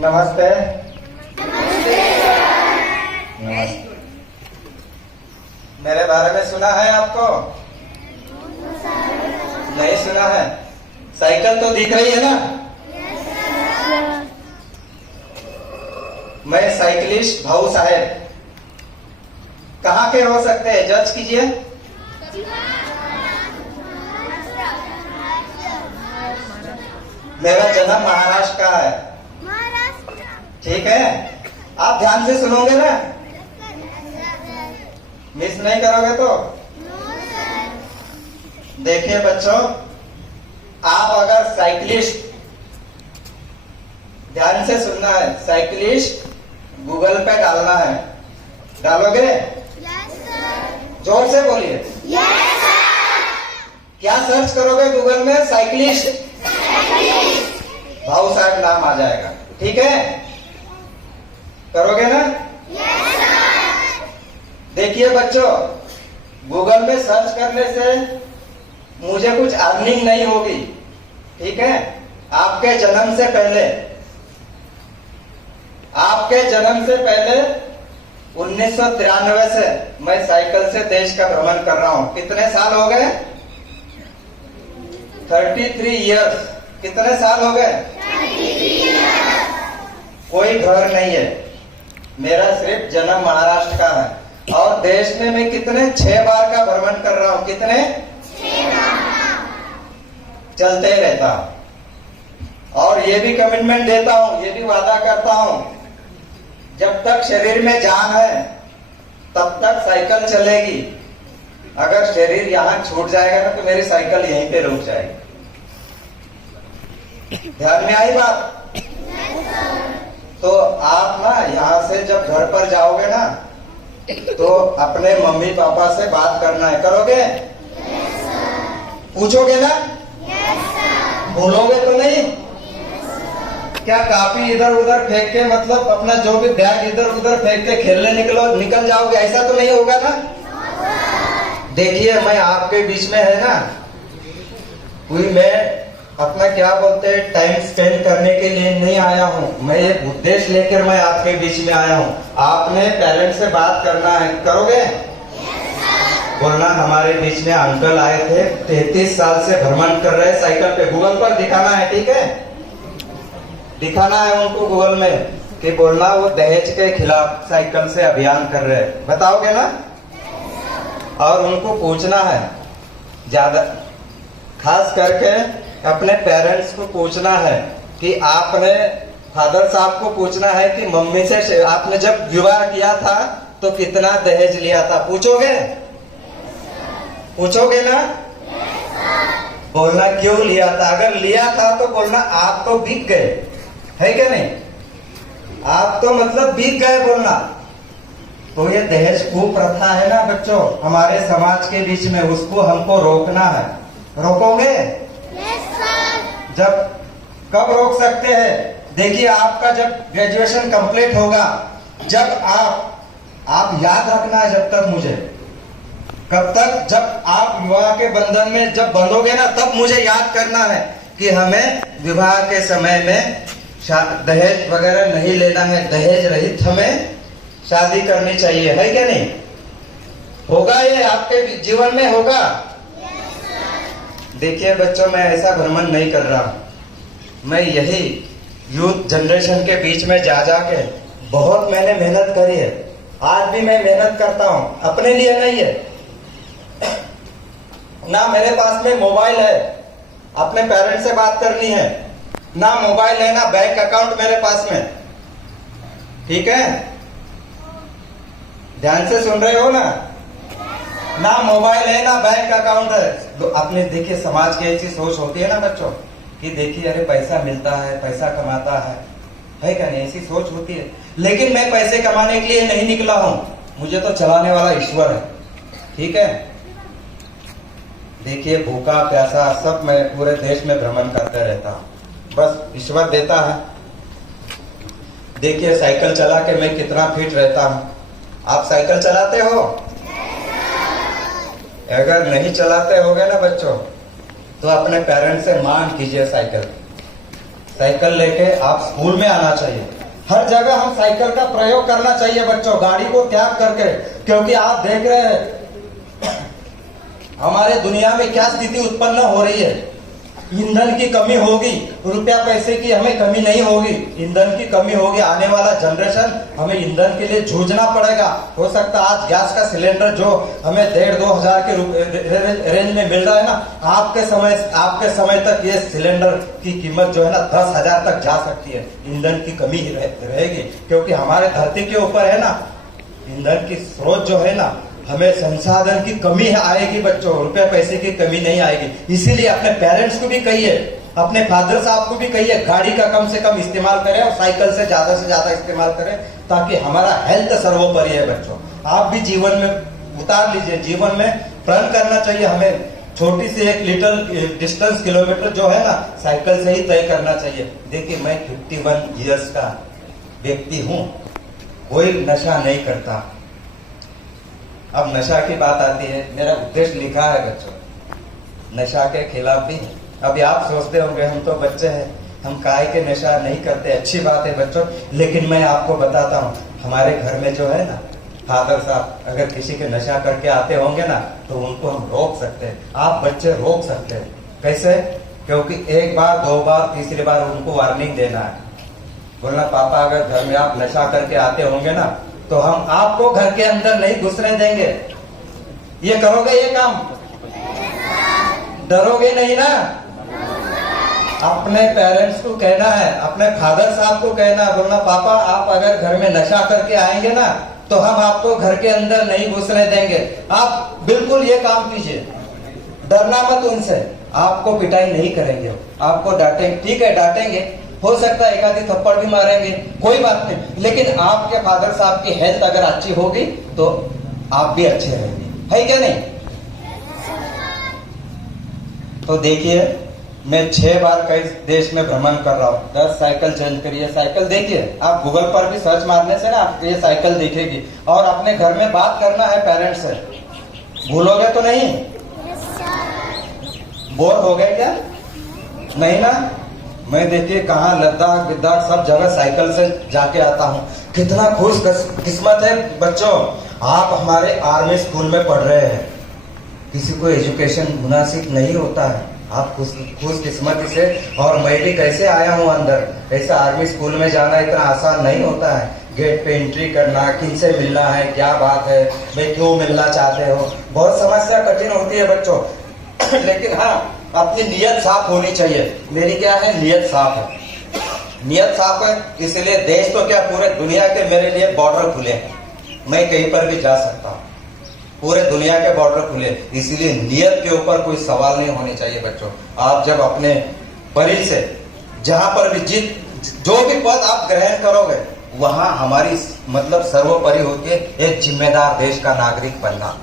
नमस्ते। नमस्ते। मेरे बारे में सुना है आपको? नहीं सुना है? साइकिल तो दिख रही है ना? मैं साइकिलिस्ट भाऊ साहेब। कहाँ के हो सकते हैं? जज कीजिए। मेरा जन्म महाराष्ट्र का है। ठीक है, आप ध्यान से सुनोगे ना? मिस नहीं करोगे तो? देखिए बच्चों, आप अगर साइकिलिस्ट, ध्यान से सुनना है, साइकिलिस्ट गूगल पे डालना है। डालोगे? जोर से बोलिए। क्या सर्च करोगे गूगल में? साइकिलिस्ट भाऊ साहब नाम आ जाएगा। ठीक है, करोगे ना? देखिए बच्चों, गूगल में सर्च करने से मुझे कुछ अर्निंग नहीं होगी। ठीक है, आपके जन्म से पहले 1993 से मैं साइकिल से देश का भ्रमण कर रहा हूँ। कितने साल हो गए? 33 इयर्स। कितने साल हो गए? 33 इयर्स। कोई घर नहीं है, मेरा सिर्फ जन्म महाराष्ट्र का है। और देश में मैं कितने 6 बार का भ्रमण कर रहा हूँ। कितने? 6 बार। चलते रहता हूँ और ये भी कमिटमेंट देता हूँ, ये भी वादा करता हूँ, जब तक शरीर में जान है तब तक साइकिल चलेगी। अगर शरीर यहाँ छूट जाएगा ना तो मेरी साइकिल यहीं पे रुक जाएगी। ध्यान में आई बात? तो आप ना यहाँ से जब घर पर जाओगे ना तो अपने मम्मी पापा से बात करना है। करोगे? पूछोगे ना? भूलोगे तो नहीं? क्या कापी इधर उधर फेंक के, मतलब अपना जो भी बैग इधर उधर फेंक के खेलने निकल जाओगे? ऐसा तो नहीं होगा ना? देखिए, मैं आपके बीच में है ना, कोई मैं अपना क्या बोलते हैं टाइम स्पेंड करने के लिए नहीं आया हूँ। मैं एक उद्देश्य लेकर मैं आपके बीच में आया हूँ। आपने पेरेंट्स से बात करना है। करोगे? बोलना, हमारे बीच में अंकल आए थे, 33 साल से भ्रमण कर रहे साइकिल पे। गूगल पर दिखाना है। ठीक है, दिखाना है उनको गूगल में कि बोलना वो दहेज के खिलाफ साइकिल से अभियान कर रहे हैं। बताओगे ना? और उनको पूछना है, ज्यादा खास करके अपने पेरेंट्स को पूछना है कि आपने, फादर साहब को पूछना है कि मम्मी से आपने जब विवाह किया था तो कितना दहेज लिया था। पूछोगे? पूछोगे ना? बोलना क्यों लिया था। अगर लिया था तो बोलना आप तो बिक गए, है क्या नहीं? आप तो मतलब बिक गए बोलना। तो ये दहेज कुप्रथा है ना बच्चों हमारे समाज के बीच में, उसको हमको रोकना है। रोकोगे? जब कब रोक सकते हैं? देखिए, आपका जब ग्रेजुएशन कंप्लीट होगा, जब आप याद रखना है, जब तक मुझे, कब तक? जब आप विवाह के बंधन में जब बंधोगे ना तब मुझे याद करना है कि हमें विवाह के समय में दहेज वगैरह नहीं लेना है। दहेज रहित हमें शादी करनी चाहिए, है क्या नहीं? होगा ये आपके जीवन में? होगा? देखिए बच्चों, मैं ऐसा भ्रमण नहीं कर रहा हूं। मैं यही यूथ जनरेशन के बीच में जा के बहुत मैंने मेहनत करी है। आज भी मैं मेहनत करता हूं, अपने लिए नहीं है ना। मेरे पास में मोबाइल है, अपने पेरेंट्स से बात करनी है ना। मोबाइल है ना बैंक अकाउंट मेरे पास में। ठीक है, ध्यान से सुन रहे हो ना? ना मोबाइल है ना बैंक अकाउंट है। तो अपने देखिए, समाज की ऐसी सोच होती है ना बच्चों कि देखिए अरे पैसा मिलता है, पैसा कमाता है क्या नहीं? ऐसी सोच होती है। लेकिन मैं पैसे कमाने के लिए नहीं निकला हूं, मुझे तो चलाने वाला ईश्वर है। ठीक है, देखिए भूखा प्यासा सब मैं पूरे देश में भ्रमण करते रहता हूँ, बस ईश्वर देता है। देखिए साइकिल चला के मैं कितना फिट रहता हूँ। आप साइकिल चलाते हो? अगर नहीं चलाते होगे ना बच्चों तो अपने पेरेंट्स से मांग कीजिए साइकिल। साइकिल लेके आप स्कूल में आना चाहिए। हर जगह हम साइकिल का प्रयोग करना चाहिए बच्चों, गाड़ी को त्याग करके। क्योंकि आप देख रहे हैं हमारे दुनिया में क्या स्थिति उत्पन्न हो रही है। ईंधन की कमी होगी, रुपया पैसे की हमें कमी नहीं होगी, ईंधन की कमी होगी। आने वाला जनरेशन हमें ईंधन के लिए जूझना पड़ेगा। हो सकता है आज गैस का सिलेंडर जो हमें 1,500-2 हजार के रेंज में मिल रहा है ना, आपके समय तक ये सिलेंडर की कीमत जो है ना 10,000 तक जा सकती है। ईंधन की कमी रहेगी क्योंकि हमारे धरती के ऊपर है ना ईंधन की स्रोत जो है ना, हमें संसाधन की कमी आएगी बच्चों, रुपए पैसे की कमी नहीं आएगी। इसीलिए अपने पेरेंट्स को भी कहिए, अपने फादर साहब को भी कहिए गाड़ी का कम से कम इस्तेमाल करें और साइकिल से ज्यादा इस्तेमाल करें, ताकि हमारा हेल्थ सर्वोपरि है बच्चों। आप भी जीवन में उतार लीजिए, जीवन में प्रण करना चाहिए हमें। छोटी सी एक लिटिल डिस्टेंस किलोमीटर जो है ना साइकिल से ही तय करना चाहिए। देखिए मैं 51 ईयर्स का व्यक्ति हूँ, कोई नशा नहीं करता। अब नशा की बात आती है, मेरा उद्देश्य लिखा है बच्चों, नशा के खिलाफ भी। अभी आप सोचते होंगे हम तो बच्चे हैं, हम काहे के नशा नहीं करते। अच्छी बात है बच्चों, लेकिन मैं आपको बताता हूँ हमारे घर में जो है ना फादर साहब अगर किसी के नशा करके आते होंगे ना तो उनको हम रोक सकते हैं। आप बच्चे रोक सकते हैं। कैसे? क्योंकि 1 बार 2 बार 3री बार उनको वार्निंग देना है, बोलना पापा अगर घर में आप नशा करके आते होंगे ना तो हम आपको घर के अंदर नहीं घुसने देंगे। ये करोगे ये काम? डरोगे नहीं ना? अपने पेरेंट्स को कहना है, अपने फादर साहब को कहना है, बोलना पापा आप अगर घर में नशा करके आएंगे ना तो हम आपको घर के अंदर नहीं घुसने देंगे। आप बिल्कुल ये काम कीजिए, डरना मत उनसे। आपको पिटाई नहीं करेंगे, आपको डांटेंगे, ठीक है डांटेंगे, हो सकता है 1 आधी थप्पड़ भी मारेंगे, कोई बात नहीं, लेकिन आपके फादर साहब की हेल्थ अगर अच्छी होगी तो आप भी अच्छे रहेंगे, है क्या नहीं? तो देखिए मैं 6 बार कई देश में भ्रमण कर रहा हूँ। 10 साइकिल चेंज करिए। साइकिल देखिए, आप गूगल पर भी सर्च मारने से ना आपको ये साइकिल दिखेगी। और अपने घर में बात करना है पेरेंट्स से, भूलोगे तो नहीं? बोर हो गए क्या? नहीं ना? मैं देखिए कहाँ लद्दाख विद्दाख सब जगह साइकिल से जाके आता हूँ। कितना खुश किस्मत है बच्चों, आप हमारे आर्मी स्कूल में पढ़ रहे हैं। किसी को एजुकेशन मुनासिब नहीं होता है, आप खुश किस्मती से। और मैं भी कैसे आया हूँ अंदर, ऐसा आर्मी स्कूल में जाना इतना आसान नहीं होता है। गेट पे एंट्री करना, किनसे मिलना है, क्या बात है, भाई क्यों मिलना चाहते हो, बहुत समस्या कठिन होती है बच्चों। लेकिन हाँ अपनी नियत साफ होनी चाहिए। मेरी क्या है, नियत साफ है। नियत साफ है इसलिए देश तो क्या पूरे दुनिया के मेरे लिए बॉर्डर खुले हैं, मैं कहीं पर भी जा सकता हूँ, पूरे दुनिया के बॉर्डर खुले। इसीलिए नियत के ऊपर कोई सवाल नहीं होनी चाहिए बच्चों। आप जब अपने परि से जहां पर भी जो भी पद आप ग्रहण करोगे वहां हमारी मतलब सर्वोपरि होती है एक जिम्मेदार देश का नागरिक बनना।